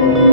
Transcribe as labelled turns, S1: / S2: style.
S1: thank you